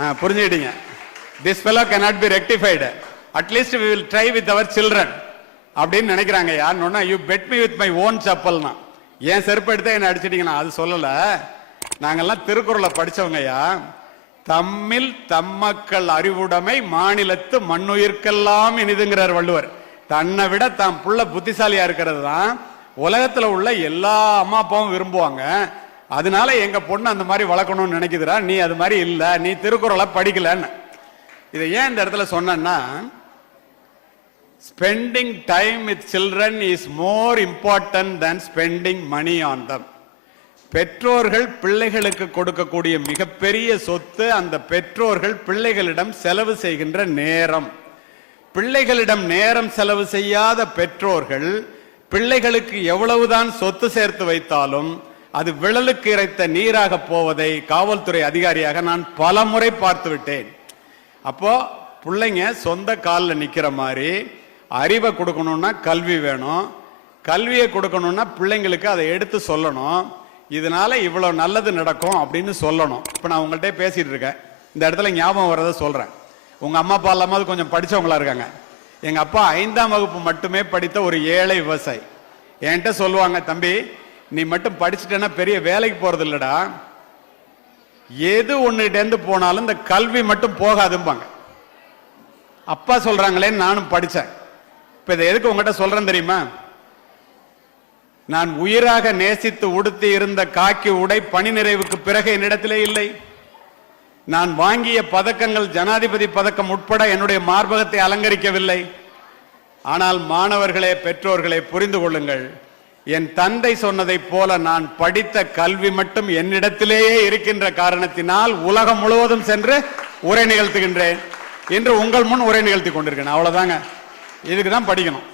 ஆ, புரிஞ்சுக்கிட்டீங்க. This fellow cannot be rectified at least we will try with our children அப்படின்னு நினைக்கிறாங்க யாருன்னா you beat me with my own செப்பல்னா. ஏன் செருப்பு எடுத்தா என்ன அடிச்சிட்டீங்கன்னா அது சொல்லலை. நாங்கள்லாம் திருக்குறளை படித்தவங்கய்யா தம்மில் தம்மக்கள் அறிவுடைமை மாநிலத்து மண்ணுயிர்க்கெல்லாம் இனிதுங்கிறார் வள்ளுவர். தன்னை விட தாம் புள்ள புத்திசாலியா இருக்கிறது தான் உலகத்தில் உள்ள எல்லா அம்மா அப்பாவும் விரும்புவாங்க. அதனால எங்க பொண்ணு அந்த மாதிரி வளர்க்கணும்னு நினைக்குதுடா. நீ அது மாதிரி இல்ல. நீ திருக்குறளை படிக்கலன்னு. இதை ஏன் இந்த இடத்துல சொன்னேன்னா spending time with children is more important than spending money on them பெற்றோர்கள் பிள்ளைகளுக்கு கொடுக்கக்கூடிய மிகப்பெரிய சொத்து அந்த பெற்றோர்கள் பிள்ளைகளிடம் செலவு செய்கின்ற நேரம். பிள்ளைகளிடம் நேரம் செலவு செய்யாத பெற்றோர்கள் பிள்ளைகளுக்கு எவ்வளவுதான் சொத்து சேர்த்து வைத்தாலும் அது விழலுக்கு இறைத்த நீராக போவதை காவல்துறை அதிகாரியாக நான் பல முறை பார்த்து விட்டேன் அப்போ பிள்ளைங்க சொந்த காலில் நிற்கிற மாதிரி அறிவை கொடுக்கணும்னா கல்வி வேணும். கல்வியை கொடுக்கணும்னா பிள்ளைங்களுக்கு அதை எடுத்து சொல்லணும். இதனால இவ்வளோ நல்லது நடக்கும் அப்படின்னு சொல்லணும். இப்போ நான் உங்கள்கிட்ட பேசிட்டு இருக்கேன். இந்த இடத்துல ஞாபகம் வர்றதை சொல்கிறேன் உங்கள் அம்மா அப்பா இல்லாமல் கொஞ்சம் படித்தவங்களா இருக்காங்க. எங்கள் அப்பா ஐந்தாம் வகுப்பு மட்டுமே படித்த ஒரு ஏழை விவசாயி. என்கிட்ட சொல்லுவாங்க தம்பி நீ மட்டும் படிச்சுட்டேன்னா பெரிய வேலைக்கு போறது இல்லடா எது ஒன்னுட்டேந்து போனாலும் இந்த கல்வி மட்டும் போகாதும்பாங்க. அப்பா சொல்றாங்களே நானும் படிச்சேன். இப்ப இதை எதுக்கு உங்ககிட்ட சொல்றேன் தெரியுமா? நான் உயிராக நேசித்து உடுத்தி இருந்த காக்கி உடை பணி நிறைவுக்கு பிறகு என்னிடத்திலே இல்லை. நான் வாங்கிய பதக்கங்கள் ஜனாதிபதி பதக்கம் உட்பட என்னுடைய மார்பகத்தை அலங்கரிக்கவில்லை. ஆனால் மாணவர்களே பெற்றோர்களே புரிந்து கொள்ளுங்கள். என் தந்தை சொன்னதைப் போல நான் படித்த கல்வி மட்டும் என்னிடத்திலேயே இருக்கின்ற காரணத்தினால் உலகம் முழுவதும் சென்று உரை நிகழ்த்துகின்றேன். என்று உங்கள் முன் உரை நிகழ்த்தி கொண்டிருக்கேன் அவ்வளவுதாங்க. இதுக்கு தான் படிக்கணும்.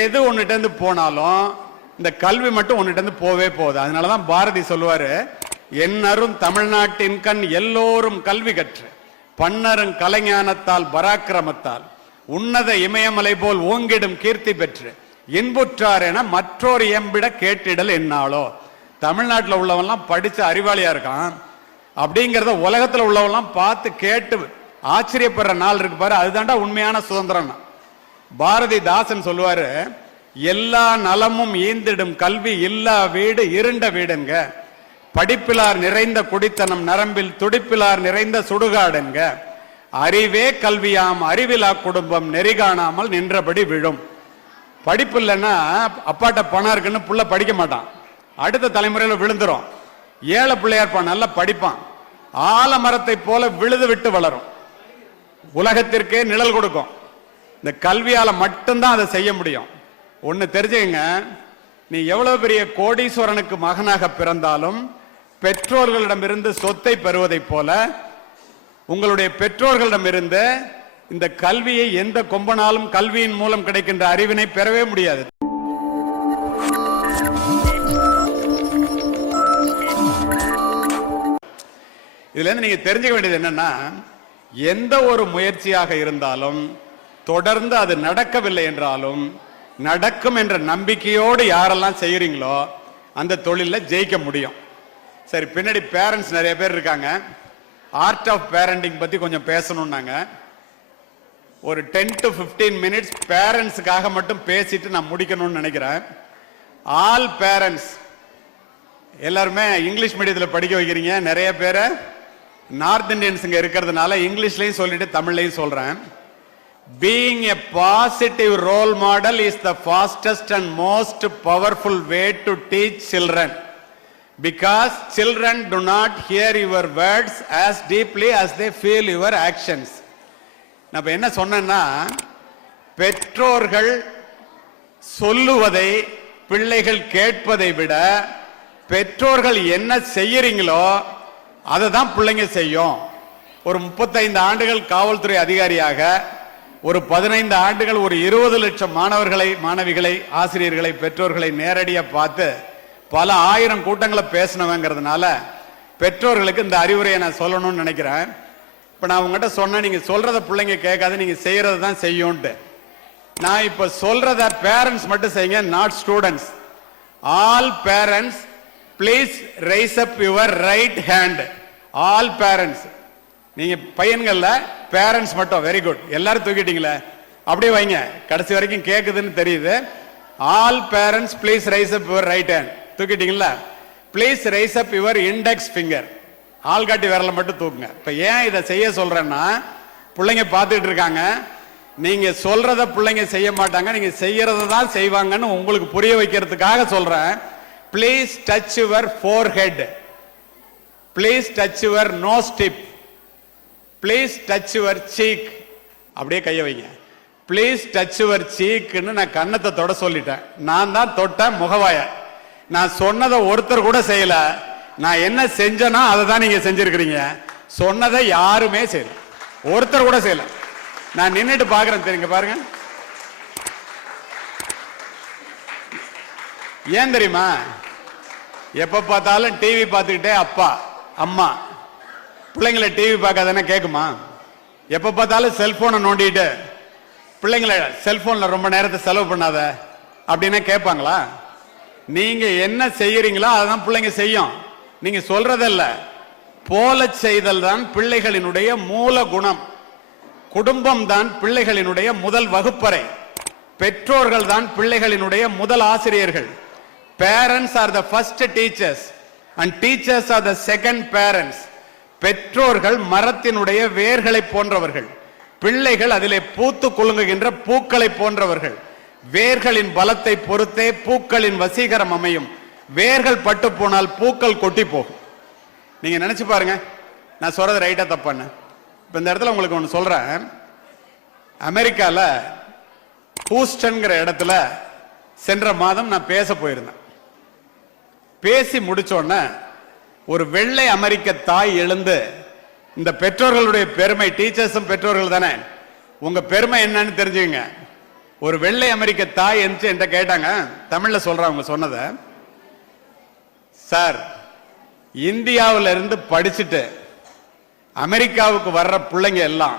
எது ஒன்னுட்ட போனாலும் இந்த கல்வி மட்டும் ஒன்னுட்ட போவே போகுது. அதனாலதான் பாரதி சொல்லுவாரு என்னரும் தமிழ்நாட்டின் கண் எல்லோரும் கல்வி கற்று பன்னரும் கலைஞானத்தால் பராக்கிரமத்தால் உன்னத இமயமலை போல் ஓங்கிடும் கீர்த்தி பெற்று இன்புற்றார் என மற்றோர் எம்பிட கேட்டிடல் என்னாலோ. தமிழ்நாட்டில் உள்ளவன்லாம் படித்து அறிவாளியாக இருக்கான். அப்படிங்கிறத உலகத்தில் உள்ளவெல்லாம் பார்த்து கேட்டு ஆச்சரியப்படுற நாள் இருக்கு பாரு அதுதான்டா உண்மையான சுதந்திரம் பாரதி தாசன் சொல்லுவாரு எல்லா நலமும் ஈந்திடும் கல்வி இல்லா வீடு இருண்ட வீடுங்க படிப்பிலார் நிறைந்த குடித்தனம் நரம்பில் துடிப்பிலார் நிறைந்த சுடுகாடுங்க அறிவே கல்வியாம் அறிவிலா குடும்பம் நெறிகாணாமல் நின்றபடி விழும். படிப்பு இல்லைன்னா அப்பாட்ட பணம் இருக்குன்னு புள்ள படிக்க மாட்டான். அடுத்த தலைமுறையில் விழுந்துரும். ஏழை பிள்ளையா இருப்பான் நல்லா படிப்பான். ஆலமரத்தை போல விழுது விட்டு வளரும். உலகத்திற்கே நிழல் கொடுக்கும். இந்த கல்வியால மட்டும்தான் அதை செய்ய முடியும். ஒன்று தெரிஞ்சுங்க நீ எவ்வளவு பெரிய கோடீஸ்வரனுக்கு மகனாக பிறந்தாலும் பெற்றோர்களிடமிருந்து சொத்தை பெறுவதைப் போல உங்களுடைய பெற்றோர்களிடமிருந்து இந்த கல்வியை எந்த கொம்பனாலும் கல்வியின் மூலம் கிடைக்கின்ற அறிவினை பெறவே முடியாது. இதுல இருந்து நீங்க தெரிஞ்சுக்க வேண்டியது என்னன்னா எந்த ஒரு முயற்சியாக இருந்தாலும் தொடர்ந்து அது நடக்கவில்லை என்றாலும் நடக்கும் என்ற நம்பிக்கையோடு யாரெல்லாம் செய்யறீங்களோ அந்த தொழிலில் ஜெயிக்க முடியும். சரி பின்னாடி பேரண்ட்ஸ் நிறைய பேர் இருக்காங்க. ஆர்ட் ஆஃப் பேரண்டிங் பத்தி கொஞ்சம் பேசணும்னாங்க. ஒரு டென் டு 15 மினிட்ஸ் பேரண்ட்ஸுக்காக மட்டும் பேசிட்டு நான் முடிக்கணும்னு நினைக்கிறேன். ஆல் பேரண்ட்ஸ் எல்லாருமே இங்கிலீஷ் மீடியத்தில் படிக்க வைக்கிறீங்க. நிறைய பேரை நார்த் இந்தியன்ஸ் இங்கே இருக்கிறதுனால இங்கிலீஷ்லையும் சொல்லிட்டு தமிழ்லையும் சொல்கிறேன் being a positive role model is the fastest and most powerful way to teach children because children do not hear your words as deeply as they feel your actions நான் இப்ப என்ன சொன்னேன்னா பெற்றோர்கள் சொல்லுவதை பிள்ளைகள் கேட்பதை விட பெற்றோர்கள் என்ன செய்யறீங்களோ அதை தான் பிள்ளைங்க செய்யும். ஒரு முப்பத்தைந்து ஆண்டுகள் காவல்துறை அதிகாரியாக ஒரு பதினைந்து ஆண்டுகள் ஒரு இருபது லட்சம் மாணவர்களை மாணவிகளை ஆசிரியர்களை பெற்றோர்களை நேரடியாக பார்த்து பல ஆயிரம் கூட்டங்களை பேசினவங்கிறதுனால பெற்றோர்களுக்கு இந்த அறிவுரையை நான் சொல்லணும்னு நினைக்கிறேன். இப்போ நான் உங்ககிட்ட சொன்னேன் நீங்கள் சொல்கிறத பிள்ளைங்க கேட்காது நீங்கள் செய்கிறது தான் செய்யும்ட்டு. நான் இப்போ சொல்கிறத பேரண்ட்ஸ் மட்டும் செய்யுங்க not students all parents please raise up your right hand all parents நீங்கள் பையன்களில் பேரண்ட்ஸ் மட்டும் வெரி குட் எல்லாரும் தூக்கிட்டீங்களே? அப்படியே வைங்க. கடைசி வரைக்கும் கேட்குதுன்னு தெரியுது. All parents please raise up your right hand தூக்கிட்டீங்களா? Please raise up your index finger ஆள்காட்டி விரலை மட்டும் தூக்குங்க. இப்போ ஏன் இதை செய்ய சொல்கிறேன்னா பிள்ளைங்க பார்த்துட்டு இருக்காங்க. நீங்கள் சொல்கிறத பிள்ளைங்க செய்ய மாட்டாங்க. நீங்கள் செய்கிறத தான் செய்வாங்கன்னு உங்களுக்கு புரிய வைக்கிறதுக்காக சொல்கிறேன் please touch your forehead please touch your nose tip please touch your cheek அப்படியே கைய வைங்க. ப்ளீஸ் டச் யுவர் சீக்குன்னு நான் கன்னத்தை தொட சொல்லிட்டேன். நான் தான் தொட்டேன் முகவாய. நான் சொன்னதை ஒருத்தர் கூட செய்யலை. நான் என்ன செஞ்சேனோ அதை தான் நீங்க செஞ்சிருக்கிறீங்க. சொன்னதை யாருமே செய்யல. ஒருத்தர் கூட செய்யல. நான் நின்றுட்டு பாக்குறேன். தெரியுங்க பாருங்க. ஏன் தெரியுமா? எப்ப பார்த்தாலும் டிவி பார்த்துக்கிட்டே அப்பா அம்மா. பிள்ளைங்களை டிவி பார்க்காதன்னா கேட்குமா எப்ப பார்த்தாலும் செல்போனை நோண்டிட்டு பிள்ளைங்களை செல்போன்ல ரொம்ப நேரத்தை செலவு பண்ணாத அப்படின்னா கேட்பாங்களா? நீங்க என்ன செய்யறீங்களோ அதான் பிள்ளைங்க செய்யும். நீங்க சொல்றதல்ல. போல செய்தல் தான் பிள்ளைகளினுடைய மூல குணம். குடும்பம் தான் பிள்ளைகளினுடைய முதல் வகுப்பறை. பெற்றோர்கள் தான் பிள்ளைகளினுடைய முதல் ஆசிரியர்கள். Parents are the first teachers and teachers are the second parents பெற்றோர்கள் மரத்தினுடைய வேர்களை போன்றவர்கள். பிள்ளைகள் அதிலே பூத்து குலுங்குகின்ற பூக்களை போன்றவர்கள். வேர்களின் பலத்தை பொறுத்தே பூக்களின் வசீகரம் அமையும். வேர்கள் பட்டு போனால் பூக்கள் கொட்டி போகும். நீங்க நினைச்சு பாருங்க. நான் சொல்றது ரைட்டா தப்பான்னு. இப்ப இந்த இடத்துல உங்களுக்கு ஒன்று சொல்றேன். அமெரிக்கால ஹூஸ்டன்கிற இடத்துல சென்ற மாதம் நான் பேச போயிருந்தேன். பேசி முடிச்சோடனே ஒரு வெள்ளை அமெரிக்க தாய் எழுந்து இந்த பெற்றோர்களுடைய பெருமை டீச்சர்ஸும் பெற்றோர்கள் தானே உங்க பெருமை என்னன்னு தெரிஞ்சுங்க ஒரு வெள்ளை அமெரிக்க தாய் எந்திரிச்சு என்கிட்ட கேட்டாங்க. தமிழ்ல சொல்றேன் அவங்க சொன்னதை. சார் இந்தியாவில் இருந்து படிச்சுட்டு அமெரிக்காவுக்கு வர்ற பிள்ளைங்க எல்லாம்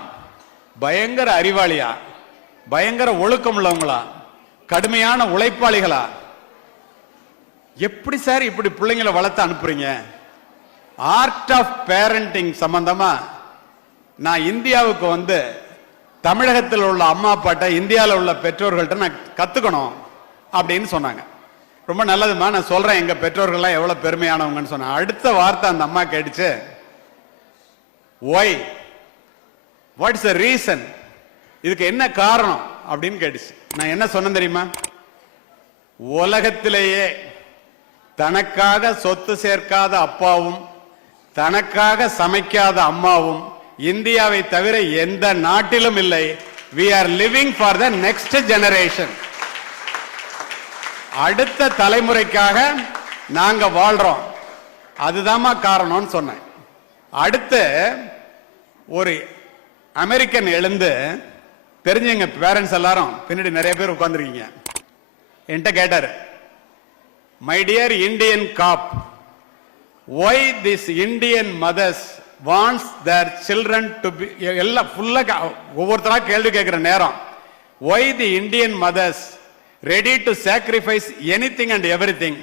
பயங்கர அறிவாளியா பயங்கர ஒழுக்கம் உள்ளவங்களா கடுமையான உழைப்பாளிகளா? எப்படி சார் இப்படி பிள்ளைங்களை வளர்த்து அனுப்புறீங்க? ஆர்ட் ஆஃப் பேரண்டிங் சம்பந்தமா நான் இந்தியாவுக்கு வந்து தமிழகத்தில் உள்ள அம்மா அப்பாட்ட இந்தியாவில் உள்ள பெற்றோர்கள்ட்ட நான் கத்துக்கணும் அப்படின்னு சொன்னாங்க. ரொம்ப நல்லதுமா நான் சொல்றேன் எங்க பெற்றோர்கள்லாம் எவ்வளவு பெருமையானவங்கன்னு சொன்னேன் அடுத்த வார்த்தை அந்த அம்மா கேட்டுச்சு. ஒய் வாட்ஸ் த ரீசன் இதுக்கு என்ன காரணம் அப்படின்னு கேட்டுச்சு. நான் என்ன சொன்னேன் தெரியுமா? உலகத்திலேயே தனக்காக சொத்து சேர்க்காத அப்பாவும் தனக்காக சமைக்காத அம்மாவும் இந்தியாவை தவிர எந்த நாட்டிலும் இல்லை. We are living for the next generation அடுத்த தலைமுறைக்காக நாங்க வாழ்றோம். அதுதாம்மா காரணம்னு சொன்னேன். அடுத்து ஒரு அமெரிக்கன் எழுந்து தெரிஞ்சவங்க பேரண்ட்ஸ் எல்லாரும் பின்னாடி நிறைய பேர் உட்காந்துருக்கீங்க என்கிட்ட கேட்டார் my dear Indian cop why this Indian mothers wants their children to be எல்லாம் ஃபுல்லாக ஒவ்வொருத்தராக கேள்வி கேட்குற நேரம். Why the Indian mothers ready to sacrifice any thing and for thing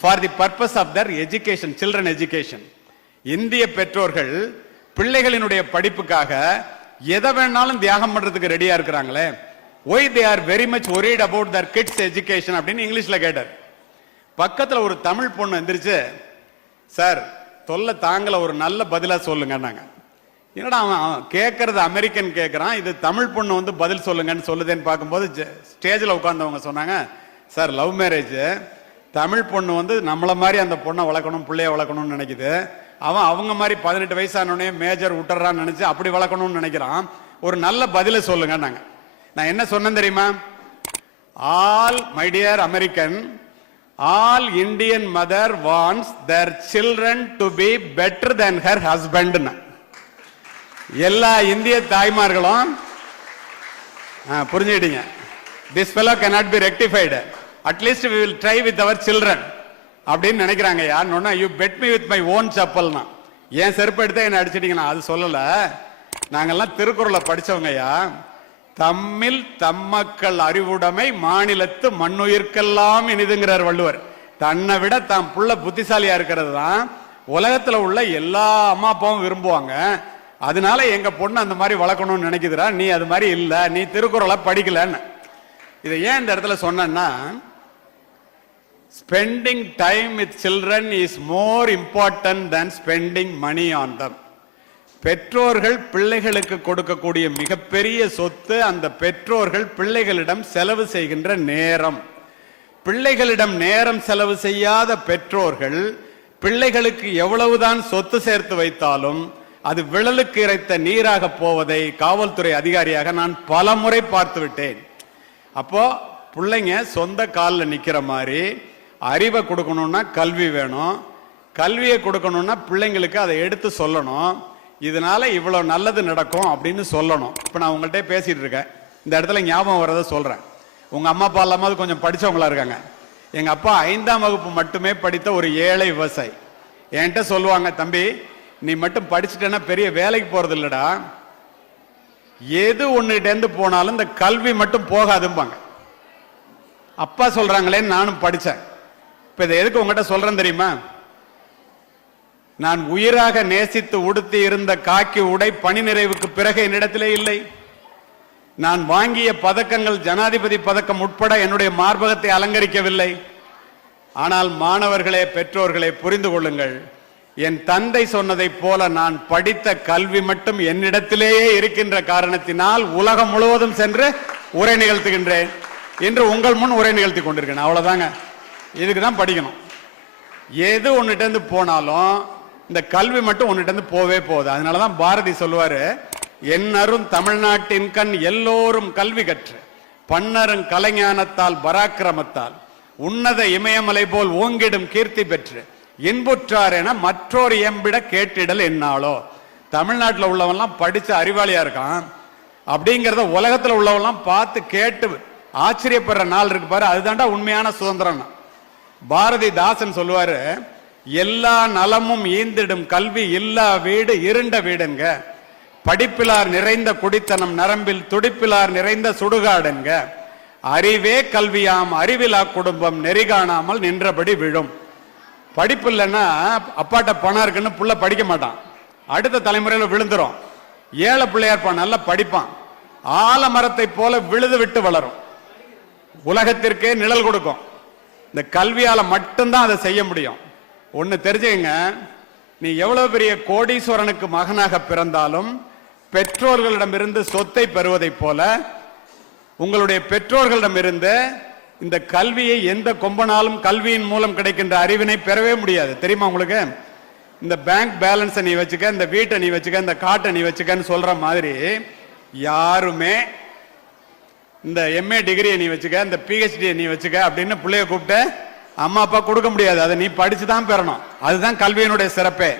for the purpose of their education children education இந்திய பெற்றோர்கள் பிள்ளைகளினுடைய படிப்புக்காக எதை வேணாலும் தியாகம் பண்றதுக்கு ரெடியா இருக்கிறாங்களே? Why they are very much worried about their kids education அப்படின்னு இங்கிலீஷ்ல கேட்டார். பக்கத்துல ஒரு தமிழ் பொண்ணு எந்திரிச்சு சார் தொல்லை தாங்கல ஒரு நல்ல பதிலா சொல்லுங்க நாங்க என்னடா அவன் அவன் கேட்கறது அமெரிக்கன் கேட்கறான் இது தமிழ் பொண்ணு வந்து பதில் சொல்லுங்கன்னு சொல்லுதேன்னு பார்க்கும்போது ஸ்டேஜில் உட்காந்தவங்க சொன்னாங்க சார் லவ் மேரேஜ். தமிழ் பொண்ணு வந்து நம்மளை மாதிரி அந்த பொண்ணை வளர்க்கணும் பிள்ளைய வளர்க்கணும்னு நினைக்குது. அவன் அவங்க மாதிரி பதினெட்டு வயசானோடனே மேஜர் விட்டுறான்னு நினச்சி அப்படி வளர்க்கணும்னு நினைக்கிறான். ஒரு நல்ல பதிலை சொல்லுங்க நாங்க நான் என்ன சொன்னேன் தெரியுமா? All my dear American all Indian mother wants their children to be better than her ஹஸ்பண்ட்னு எல்லா இந்திய தாய்மார்களும் ஆ, புரிஞ்சுக்கிட்டீங்க. This fellow cannot be rectified at least we will try with our children அப்படின்னு நினைக்கிறாங்க யாருன்னு you beat me with my own செப்பல்னா ஏன் செருப்பு எடுத்தா என்ன அடிச்சிட்டீங்கன்னா அது சொல்லலை. நாங்கள்லாம் திருக்குறளை படித்தவங்கய்யா தம்மில் தம்மக்கள் அறிவுடைமை மாநிலத்து மண்ணுயிர்க்கெல்லாம் இனிதுங்கிறார் வள்ளுவர். தன்னை விட தான் புள்ள புத்திசாலியா இருக்கிறது தான் உலகத்தில் உள்ள எல்லா அம்மா அப்பாவும் விரும்புவாங்க. அதனால எங்க பொண்ணு அந்த மாதிரி வளர்க்கணும்னு நினைக்குதுடா. நீ அது மாதிரி இல்லை. நீ திருக்குறளை படிக்கலன்னு. இதை ஏன் இந்த இடத்துல சொன்னேன்னா spending time with children is more important than spending money on them பெற்றோர்கள் பிள்ளைகளுக்கு கொடுக்கக்கூடிய மிகப்பெரிய சொத்து அந்த பெற்றோர்கள் பிள்ளைகளிடம் செலவு செய்கின்ற நேரம். பிள்ளைகளிடம் நேரம் செலவு செய்யாத பெற்றோர்கள் பிள்ளைகளுக்கு எவ்வளவுதான் சொத்து சேர்த்து வைத்தாலும் அது விழலுக்கு இறைத்த நீராக போவதை காவல்துறை அதிகாரியாக நான் பலமுறை பார்த்து விட்டேன் அப்போ பிள்ளைங்க சொந்த காலில் நிற்கிற மாதிரி அறிவை கொடுக்கணும்னா கல்வி வேணும். கல்வியை கொடுக்கணும்னா பிள்ளைங்களுக்கு அதை எடுத்து சொல்லணும். இதனால இவ்வளோ நல்லது நடக்கும் அப்படின்னு சொல்லணும். இப்போ நான் உங்கள்கிட்ட பேசிட்டு இருக்கேன். இந்த இடத்துல ஞாபகம் வரதை சொல்கிறேன் உங்கள் அம்மா அப்பா இல்லாமல் கொஞ்சம் படித்தவங்களா இருக்காங்க. எங்கள் அப்பா ஐந்தாம் வகுப்பு மட்டுமே படித்த ஒரு ஏழை விவசாயி. என்கிட்ட சொல்லுவாங்க தம்பி நீ மட்டும் படிச்சுட்டேன்னா பெரிய வேலைக்கு போறது இல்லடா எது ஒன்னுட்டேந்து போனாலும் இந்த கல்வி மட்டும் போகாதும்பாங்க. அப்பா சொல்றாங்களே நானும் படிச்சேன். இப்ப இதை எதுக்கு உங்ககிட்ட சொல்றேன் தெரியுமா? நான் உயிராக நேசித்து உடுத்தி இருந்த காக்கி உடை பணி நிறைவுக்கு பிறகு என்னிடத்திலே இல்லை. நான் வாங்கிய பதக்கங்கள் ஜனாதிபதி பதக்கம் உட்பட என்னுடைய மார்பகத்தை அலங்கரிக்கவில்லை. ஆனால் மாணவர்களே பெற்றோர்களே புரிந்து கொள்ளுங்கள். என் தந்தை சொன்னதைப் போல நான் படித்த கல்வி மட்டும் என்னிடத்திலேயே இருக்கின்ற காரணத்தினால் உலகம் முழுவதும் சென்று உரை நிகழ்த்துகின்றேன் என்று உங்கள் முன் உரை நிகழ்த்தி கொண்டிருக்கேன் அவ்வளோதாங்க இதுக்கு தான் படிக்கணும். எது ஒன்றுட்டேருந்து போனாலும் இந்த கல்வி மட்டும் ஒன்னுட்ட போவே போகுது அதனால தான் பாரதி சொல்லுவார் என்னரும் தமிழ்நாட்டின் கண் எல்லோரும் கல்வி கற்று பன்னரும் கலைஞானத்தால் பராக்கிரமத்தால் உன்னத இமயமலை போல் ஓங்கிடும் கீர்த்தி பெற்று இன்புற்றார் என மற்றோர் எம்பிட கேட்டிடல் என்னாலோ. தமிழ்நாட்டில் உள்ளவன்லாம் படித்த அறிவாளியாக இருக்கான். அப்படிங்கிறத உலகத்தில் உள்ளவன்லாம் பார்த்து கேட்டு ஆச்சரியப்படுற நாள் இருக்கு பாரு அதுதான்டா உண்மையான சுதந்திரம் பாரதி தாசன் சொல்லுவாரு எல்லா நலமும் ஈந்திடும் கல்வி இல்லா வீடு இருண்ட வீடுங்க. படிப்பிலார் நிறைந்த குடித்தனம் நரம்பில் துடிப்பிலார் நிறைந்த சுடுகாடுங்க அறிவே கல்வியாம் அறிவிலா குடும்பம் நெறிகாணாமல் நின்றபடி விழும். படிப்பு இல்லைன்னா அப்பாட்ட பணம் இருக்குன்னு புள்ள படிக்க மாட்டான். அடுத்த தலைமுறையில் விழுந்துரும். ஏழை பிள்ளையா இருப்பான் நல்லா படிப்பான். ஆலமரத்தை போல விழுது விட்டு வளரும். உலகத்திற்கே நிழல் கொடுக்கும். இந்த கல்வியால மட்டும்தான் அதை செய்ய முடியும். ஒன்று தெரிஞ்சுங்க நீ எவ்வளவு பெரிய கோடீஸ்வரனுக்கு மகனாக பிறந்தாலும் பெற்றோர்களிடமிருந்து சொத்தை பெறுவதைப் போல உங்களுடைய பெற்றோர்களிடமிருந்து இந்த கல்வியை எந்த கொம்பனாலும் கல்வியின் மூலம் கிடைக்கின்ற அறிவினை பெறவே முடியாது. தெரியுமா உங்களுக்கு? இந்த பேங்க் பேலன்ஸை நீ வச்சுக்க இந்த வீட்டை நீ வச்சுக்க இந்த காட்டை நீ வச்சுக்கன்னு சொல்ற மாதிரி யாருமே இந்த எம்ஏ டிகிரியை நீ வச்சுக்க இந்த பிஹெச்டியை நீ வச்சுக்க அப்படின்னு பிள்ளைய கூப்பிட்டு அம்மா அப்பா கொடுக்க முடியாது. அதை நீ படிச்சு தான் பெறணும். அதுதான் கல்வியினுடைய சிறப்பே.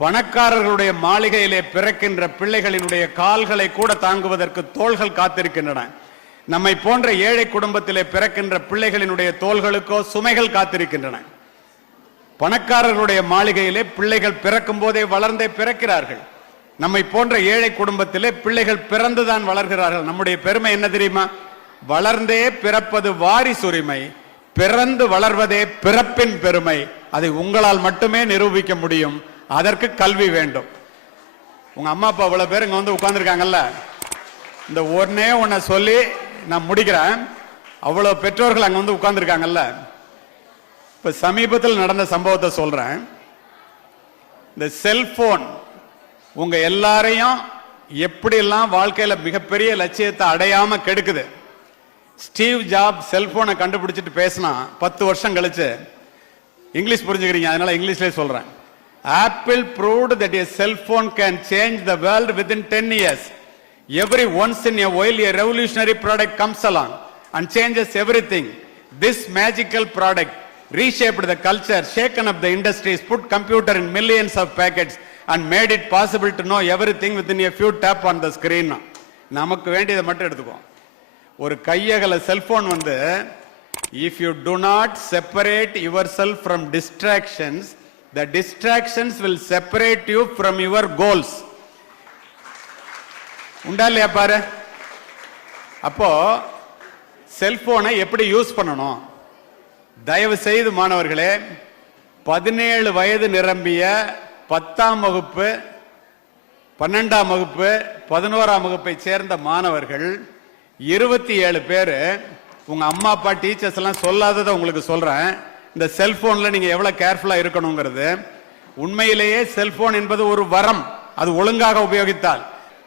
பணக்காரர்களுடைய மாளிகையிலே பிறக்கின்ற பிள்ளைகளினுடைய கால்களை கூட தாங்குவதற்கு தோள்கள் காத்திருக்கின்றன. நம்மை போன்ற ஏழை குடும்பத்திலே பிறக்கின்ற பிள்ளைகளினுடைய தோள்களுக்கோ சுமைகள் காத்திருக்கின்றன. பணக்காரர்களுடைய மாளிகையிலே பிள்ளைகள் பிறக்கும் போதே வளர்ந்தே பிறக்கிறார்கள். நம்மை போன்ற ஏழை குடும்பத்திலே பிள்ளைகள் பிறந்துதான் வளர்கிறார்கள். நம்முடைய பெருமை என்ன தெரியுமா? வளர்ந்தே பிறப்பது வாரிசுரிமை பிறந்து வளர்வதே பிறப்பின் பெருமை. அதை உங்களால் மட்டுமே நிரூபிக்க முடியும். அதற்கு கல்வி வேண்டும். உங்க அம்மா அப்பா இவ்வளவு பேர் இங்க வந்து உட்கார்ந்துருக்காங்கல்ல? இந்த ஒன்னே ஒன்ன சொல்லி நான் முடிக்கிறேன். அவ்வளோ பெற்றோர்கள் அங்கே வந்து உட்கார்ந்துருக்காங்கல்ல. இப்போ சமீபத்தில் நடந்த சம்பவத்தை சொல்கிறேன் இந்த செல்ஃபோன் உங்கள் எல்லாரையும் எப்படியெல்லாம் வாழ்க்கையில் மிகப்பெரிய லட்சியத்தை அடையாமல் கெடுக்குது. ஸ்டீவ் ஜாப் செல்ஃபோனை கண்டுபிடிச்சிட்டு பேசினா பத்து வருஷம் கழிச்சு இங்கிலீஷ் புரிஞ்சுக்கிறீங்க அதனால இங்கிலீஷ்லேயே சொல்கிறேன் Apple proved that a cellphone can change the world within ten years. Every once in a while a revolutionary product comes along and changes everything this magical product reshaped the culture shaken up the industries put computer in millions of packets and made it possible to know everything within a few tap on the screen நமக்கு வேண்டியதை மட்டும் எடுத்துக்கோ ஒரு கையகல cellphone வந்து if you do not separate yourself from distractions the distractions will separate you from your goals உண்டா இல்லையா பாரு? அப்போ செல்போனை எப்படி யூஸ் பண்ணணும்? தயவு செய்து மாணவர்களே பதினேழு வயது நிரம்பிய பத்தாம் வகுப்பு பன்னெண்டாம் வகுப்பு பதினோராம் வகுப்பை சேர்ந்த மாணவர்கள் இருபத்தி ஏழு பேர் உங்க அம்மா அப்பா டீச்சர்ஸ் எல்லாம் சொல்லாததை உங்களுக்கு சொல்றேன். இந்த செல்போன்ல நீங்க எவ்வளவு கேர்ஃபுல்லா இருக்கணுங்கிறது. உண்மையிலேயே செல்போன் என்பது ஒரு வரம். அது ஒழுங்காக உபயோகித்தால்.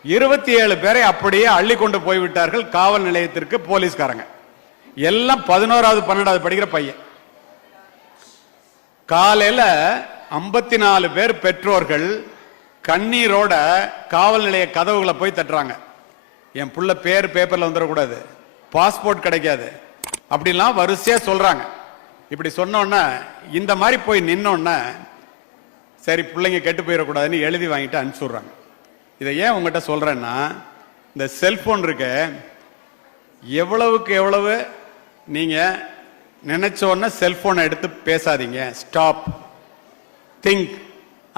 இருபத்தி ஏழு பேரை அப்படியே அள்ளி கொண்டு போய்விட்டார்கள் காவல் நிலையத்திற்கு போலீஸ்காரங்க. எல்லாம் பதினோராவது பன்னெண்டாவது படிக்கிற பையன். காலையில் ஐம்பத்தி நாலு பேர் பெற்றோர்கள் கண்ணீரோட காவல் நிலைய கதவுகளை போய் தட்டுறாங்க. என் புள்ள பேர் பேப்பரில் வந்துடக்கூடாது. பாஸ்போர்ட் கிடைக்காது. அப்படிலாம் வரிசையாக சொல்கிறாங்க இப்படி சொன்னோன்னே இந்த மாதிரி போய் நின்னோன்னே சரி பிள்ளைங்க கெட்டு போயிடக்கூடாதுன்னு எழுதி வாங்கிட்டு அனுப்பிச்சுடுறாங்க இதை ஏன் உங்ககிட்ட சொல்கிறேன்னா இந்த செல்ஃபோன் இருக்க எவ்வளவுக்கு எவ்வளவு நீங்கள் நினைச்ச உடனே எடுத்து பேசாதீங்க. Stop think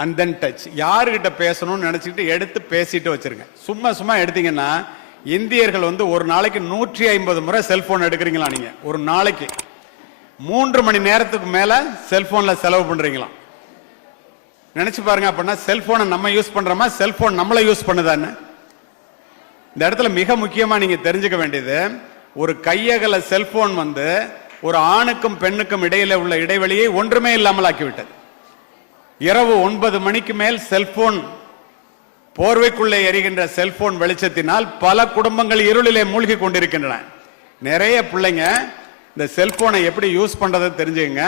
and then touch யாருக்கிட்ட பேசணும்னு நினச்சிக்கிட்டு எடுத்து பேசிட்டு வச்சிருங்க. சும்மா சும்மா எடுத்தீங்கன்னா இந்தியர்கள் வந்து ஒரு நாளைக்கு நூற்றி ஐம்பது முறை செல்ஃபோன் எடுக்கிறீங்களா நீங்கள் ஒரு நாளைக்கு. மூன்று மணி நேரத்துக்கு மேலே செல்ஃபோனில் செலவு பண்ணுறீங்களா நினைச்சு பாருங்க அப்படின்னா செல்போனை நம்ம யூஸ் பண்றோமா செல்போன் நம்மளை யூஸ் பண்ணுதான்னு. இந்த இடத்துல மிக முக்கியமா நீங்க தெரிஞ்சுக்க வேண்டியது ஒரு கையகல செல்போன் வந்து ஒரு ஆணுக்கும் பெண்ணுக்கும் இடையில உள்ள இடைவெளியை ஒன்றுமே இல்லாமல் ஆக்கிவிட்டது இரவு ஒன்பது மணிக்கு மேல் செல்போன் போர்வைக்குள்ளே எரிகின்ற செல்போன் வெளிச்சத்தினால் பல குடும்பங்கள் இருளிலே மூழ்கி கொண்டிருக்கின்றன. நிறைய பிள்ளைங்க இந்த செல்போனை எப்படி யூஸ் பண்றதை தெரிஞ்சுங்க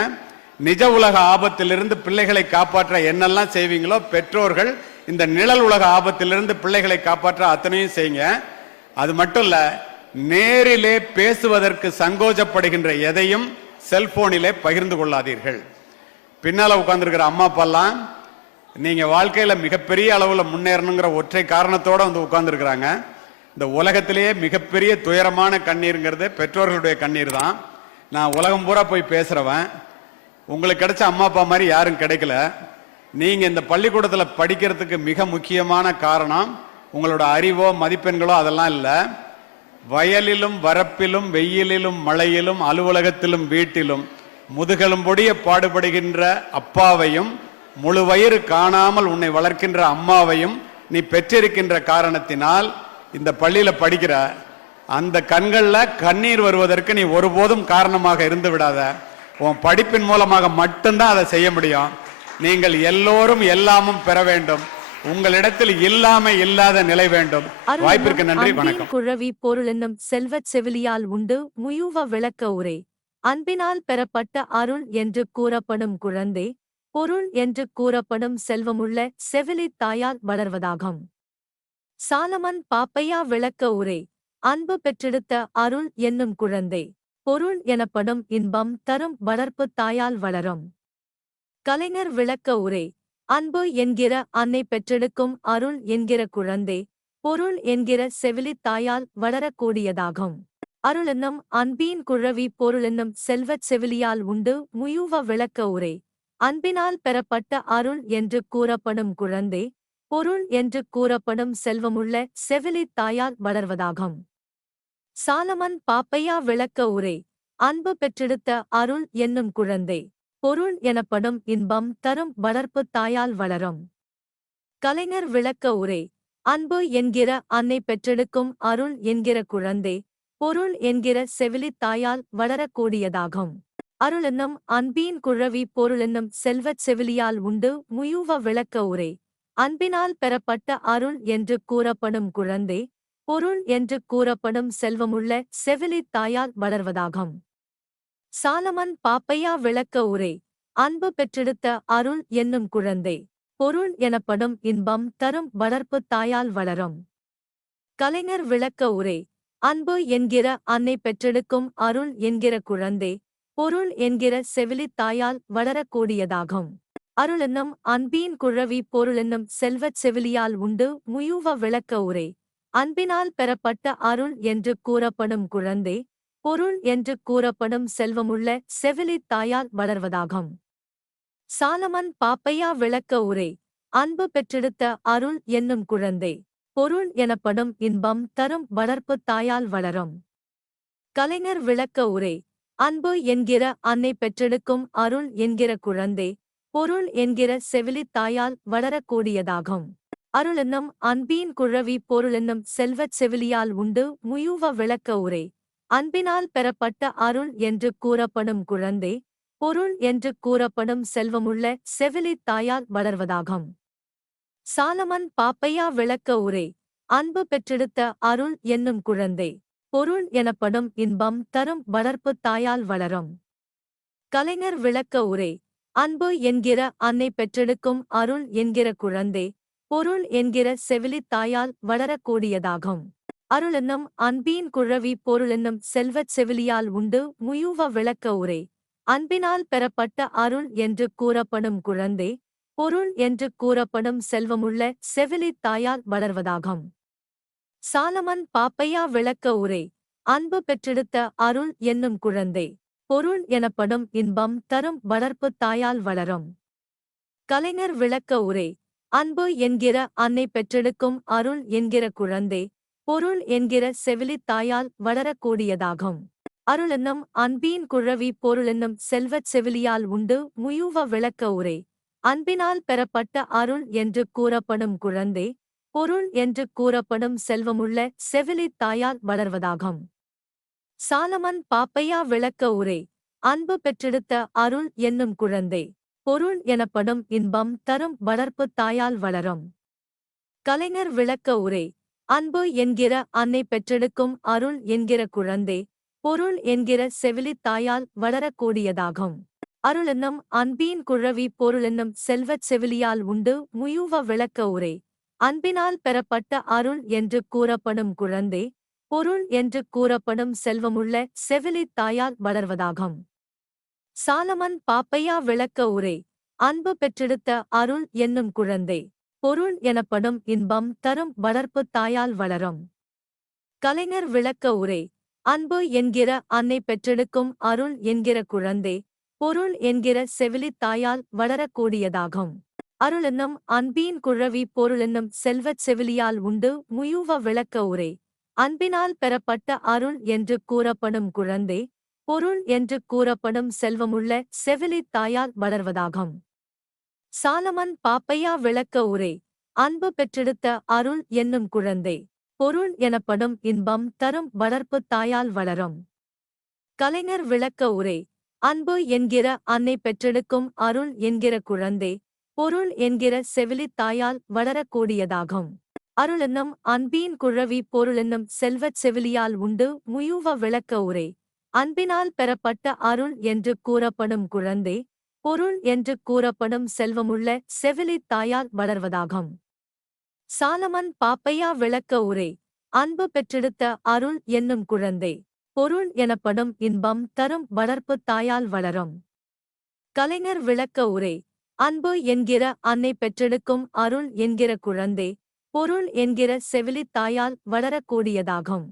நிஜ உலக ஆபத்திலிருந்து பிள்ளைகளை காப்பாற்ற என்னெல்லாம் செய்வீங்களோ பெற்றோர்கள் இந்த நிழல் உலக ஆபத்திலிருந்து பிள்ளைகளை காப்பாற்ற அத்தனையும் செய்யுங்க. அது மட்டும் இல்ல நேரிலே பேசுவதற்கு சங்கோஜப்படுகின்ற எதையும் செல்போனிலே பகிர்ந்து கொள்ளாதீர்கள். பின்னால உட்கார்ந்துருக்கிற அம்மா அப்பாலாம் நீங்க வாழ்க்கையில மிகப்பெரிய அளவுல முன்னேறணுங்கிற ஒற்றை காரணத்தோட வந்து உட்கார்ந்துருக்கிறாங்க. இந்த உலகத்திலேயே மிகப்பெரிய துயரமான கண்ணீருங்கிறது பெற்றோர்களுடைய கண்ணீர் தான். நான் உலகம் பூரா போய் பேசுறவன். உங்களுக்கு கிடைச்ச அம்மா அப்பா மாதிரி யாரும் கிடைக்கல. நீங்க இந்த பள்ளிக்கூடத்துல படிக்கிறதுக்கு மிக முக்கியமான காரணம் உங்களோட அறிவோ மதிப்பெண்களோ அதெல்லாம் இல்லை. வயலிலும் வரப்பிலும் வெயிலிலும் மழையிலும் அலுவலகத்திலும் வீட்டிலும் முதுகெலும்பொடிய பாடுபடுகின்ற அப்பாவையும் முழு வயிறு காணாமல் உன்னை வளர்க்கின்ற அம்மாவையும் நீ பெற்றிருக்கின்ற காரணத்தினால் இந்த பள்ளியில படிக்கிற அந்த கண்களில் கண்ணீர் வருவதற்கு நீ ஒருபோதும் காரணமாக இருந்து விடாத. உன் படிப்பின் மூலமாக மட்டும்தான் அதை செய்ய முடியும். நீங்கள் எல்லோரும் எல்லாமும் பெற வேண்டும். உங்களிடத்தில் இல்லாம இல்லாத நிலை வேண்டும். வாய்ப்பிற்கு நன்றி வணக்கம். குழவி பொருளென்னும் செல்வச் செவிலியால் உண்டு முயுவ விளக்க உரை. அன்பினால் பெறப்பட்ட அருள் என்று கூறப்படும் குழந்தை பொருள் என்று கூறப்படும் செல்வமுள்ள செவிலி தாயால் வளர்வதாகும். சாலமன் பாப்பையா விளக்க உரை. அன்பு பெற்றெடுத்த அருள் என்னும் குழந்தை. பொருள் எனப்படும் இன்பம் தரும் வளர்ப்பு தாயால் வளரும். கலைஞர் விளக்க உரை அன்பு என்கிற அன்னை பெற்றெடுக்கும் அருள் என்கிற குழந்தை பொருள் என்கிற செவிலி தாயால் வளரக்கூடியதாகும். அருளென்னும் அன்பின் குழவி பொருளென்னும் செல்வச் செவிலியால் உண்டு முயுவ விளக்க உரை அன்பினால் பெறப்பட்ட அருள் என்று கூறப்படும் குழந்தை பொருள் என்று கூறப்படும் செல்வமுள்ள செவிலி தாயால் வளர்வதாகும். சாலமன் பாப்பையா விளக்க உரை. அன்பு பெற்றெடுத்த அருள் என்னும் குழந்தை. பொருள் எனப்படும் இன்பம் தரும் வளர்ப்பு தாயால் வளரும். கலைஞர் விளக்க உரை. அன்பு என்கிற அன்னை பெற்றெடுக்கும் அருள் என்கிற குழந்தை. பொருள் என்கிற செவிலி தாயால் வளரக்கூடியதாகும். அருளென்னும் அன்பின் குழவி பொருளென்னும் செல்வச் செவிலியால் உண்டு முயுவ விளக்க உரை. அன்பினால் பெறப்பட்ட அருள் என்று கூறப்படும் குழந்தை. பொருள் என்று கூறப்படும் செல்வமுள்ள செவிலித் தாயால் வளர்வதாகும். சாலமன் பாப்பையா விளக்க உரை அன்பு பெற்றெடுத்த அருள் என்னும் குழந்தை பொருள் எனப்படும் இன்பம் தரும் வளர்ப்பு தாயால் வளரும். கலைஞர் விளக்க உரை அன்பு என்கிற அன்னை பெற்றெடுக்கும் அருள் என்கிற குழந்தை பொருள் என்கிற செவிலித் தாயால் வளரக்கூடியதாகும். அருளென்னும் அன்பின் குழவி பொருளென்னும் செல்வச் செவிலியால் உண்டு முயுவ விளக்க உரை அன்பினால் பெறப்பட்ட அருள் என்று கூறப்படும் குழந்தை பொருள் என்று கூறப்படும் செல்வமுள்ள செவிலி தாயால் வளர்வதாகும். சாலமன் பாப்பையா விளக்க உரை அன்பு பெற்றெடுத்த அருள் என்னும் குழந்தை பொருள் எனப்படும் இன்பம் தரும் வளர்ப்பு தாயால் வளரும். கலைஞர் விளக்க உரை அன்பு என்கிற அன்னை பெற்றெடுக்கும் அருள் என்கிற குழந்தை பொருள் என்கிற செவிலி தாயால் வளரக்கூடியதாகும். அருளென்னும் அன்பீன் குழவி பொருளென்னும் செல்வச் செவிலியால் உண்டு முயுவ விளக்க உரை. அன்பினால் பெறப்பட்ட அருள் என்று கூறப்படும் குழந்தை பொருள் என்று கூறப்படும் செல்வமுள்ள செவிலி தாயால் வளர்வதாகும். சாலமன் பாப்பையா விளக்க உரை. அன்பு பெற்றெடுத்த அருள் என்னும் குழந்தை பொருள் எனப்படும் இன்பம் தரும் வளர்ப்பு தாயால் வளரும். கலைஞர் விளக்க உரை. அன்பு என்கிற அன்னை பெற்றெடுக்கும் அருள் என்கிற குழந்தை பொருள் என்கிற செவிலித் தாயால் வளரக்கூடியதாகும். அருளென்னும் அன்பின் குழவி பொருளென்னும் செல்வச் செவிலியால் உண்டு முயுவ விளக்க உரை. அன்பினால் பெறப்பட்ட அருள் என்று கூறப்படும் குழந்தை பொருள் என்று கூறப்படும் செல்வமுள்ள செவிலித் தாயால் வளர்வதாகும். சாலமன் பாப்பையா விளக்க உரை. அன்பு பெற்றெடுத்த அருள் என்னும் குழந்தை பொருள் எனப்படும் இன்பம் தரும் வளர்ப்பு தாயால் வளரும். கலைஞர் விளக்க உரை. அன்பு என்கிற அன்னை பெற்றெடுக்கும் அருள் என்கிற குழந்தை பொருள் என்கிற செவிலித் தாயால் வளரக்கூடியதாகும். அருளென்னும் அன்பின் குழவி பொருளென்னும் செல்வச் செவிலியால் உண்டு முயுவ விளக்க உரை. அன்பினால் பெறப்பட்ட அருள் என்று கூறப்படும் குழந்தை பொருள் என்று கூறப்படும் செல்வமுள்ள செவிலித் தாயால் வளர்வதாகும். சாலமன் பாப்பையா விளக்க உரை. அன்பு பெற்றெடுத்த அருள் என்னும் குழந்தை பொருள் எனப்படும் இன்பம் தரும் வளர்ப்பு தாயால் வளரும். கலைஞர் விளக்க உரை அன்பு என்கிற அன்னை பெற்றெடுக்கும் அருள் என்கிற குழந்தை பொருள் என்கிற செவிலித் தாயால் வளரக்கூடியதாகும். அருளென்னும் அன்பின் குழவி பொருளென்னும் செல்வச் செவிலியால் உண்டு முயுவ விளக்க உரை அன்பினால் பெறப்பட்ட அருள் என்று கூறப்படும் குழந்தை பொருள் என்று கூறப்படும் செல்வமுள்ள செவிலித் தாயால் வளர்வதாகும். சாலமன் பாப்பையா விளக்க உரை. அன்பு பெற்றெடுத்த அருள் என்னும் குழந்தை. பொருள் எனப்படும் இன்பம் தரும் வளர்ப்பு தாயால் வளரும். கலைஞர் விளக்க உரை. அன்பு என்கிற அன்னை பெற்றெடுக்கும் அருள் என்கிற குழந்தை. பொருள் என்கிற செவிலித் தாயால் வளரக்கூடியதாகும். அருளென்னும் அன்பின் குழவி பொருளென்னும் செல்வச் செவிலியால் உண்டு முயுவ விளக்க உரை. அன்பினால் பெறப்பட்ட அருள் என்று கூறப்படும் குழந்தை. பொருள் என்று கூறப்படும் செல்வமுள்ள செவிலித் தாயால் வளர்வதாகும். சாலமன் பாப்பையா விளக்க உரை அன்பு பெற்றெடுத்த அருள் என்னும் குழந்தை பொருள் எனப்படும் இன்பம் தரும் வளர்ப்பு தாயால் வளரும். கலைஞர் விளக்க உரை அன்பு என்கிற அன்னை பெற்றெடுக்கும் அருள் என்கிற குழந்தை பொருள் என்கிற செவிலித் தாயால் வளரக்கூடியதாகும். அருளென்னும் அன்பின் குழவி பொருளென்னும் செல்வச் செவிலியால் உண்டு முயுவ விளக்க உரை அன்பினால் பெறப்பட்ட அருள் என்று கூறப்படும் குழந்தை பொருள் என்று கூறப்படும் செல்வமுள்ள செவிலித் தாயால் வளர்வதாகும். சாலமன் பாப்பையா விளக்க உரை அன்பு பெற்றெடுத்த அருள் என்னும் குழந்தை பொருள் எனப்படும் இன்பம் தரும் வளர்ப்பு தாயால் வளரும். கலைஞர் விளக்க உரை அன்பு என்கிற அன்னை பெற்றெடுக்கும் அருள் என்கிற குழந்தை பொருள் என்கிற செவிலித் தாயால் வளரக்கூடியதாகும்.